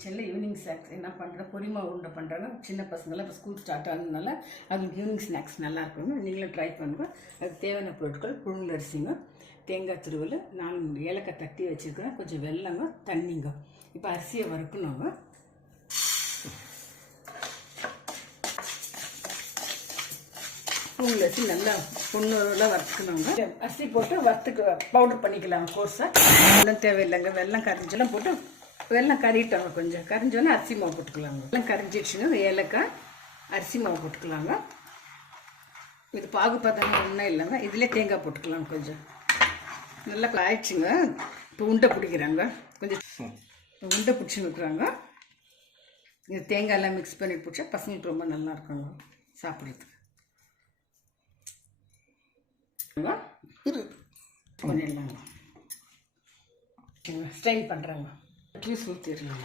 கிச்சனில் evening snacks என்ன பண்ணுறேன், பொரிமா உருண்டை பண்ணுறாங்க. சின்ன பசங்களாம் இப்போ ஸ்கூல் ஸ்டார்ட் ஆனதுனால அதுக்கு ஈவினிங் ஸ்நாக்ஸ் நல்லா இருக்குங்க. நீங்களும் ட்ரை பண்ணுங்க. அதுக்கு தேவையான பொருட்கள் புழுங்கல் அரிசிங்க, தேங்காய் துருவல், 4 ஏலக்காய் தட்டி வச்சுருக்கிறேன், கொஞ்சம் வெல்லங்க, தண்ணிங்க. இப்போ அரிசியை வறுக்கணுங்க. புழுங்கல் அரிசி நல்லா பொண்ணெல்லாம் வறுத்துக்கணுங்க. அரிசி போட்டு வறுத்துக்கு பவுடர் பண்ணிக்கலாம் கோர்ஸாக. வெல்லம் தேவையில்லைங்க. வெல்லம் கரைஞ்செல்லாம் போட்டு வெல்லம் கறிட்டோங்க. கொஞ்சம் கரைஞ்சோன்னே அரிசி மாவு போட்டுக்கலாங்க. வெல்லம் கரைஞ்சிடுச்சுங்க. ஏலக்காய் அரிசி மாவு போட்டுக்கலாங்க. இது பாகுபதம் ஒன்றும் இல்லைங்க. இதிலே தேங்காய் போட்டுக்கலாம். கொஞ்சம் நல்லா காய்ச்சிங்க. இப்போ உண்டை பிடிக்கிறாங்க. கொஞ்சம் உண்டை பிடிச்சி நிற்கிறாங்க. இது தேங்காயெல்லாம் மிக்ஸ் பண்ணி பிடிச்சா பசங்களுக்கு ரொம்ப நல்லா இருக்குங்க சாப்பிட்றதுக்கு. பண்ணிடலாங்க. ஸ்ட்ரெயின் பண்ணுறாங்க. ஜூஸ் ஊற்றிடலாங்க.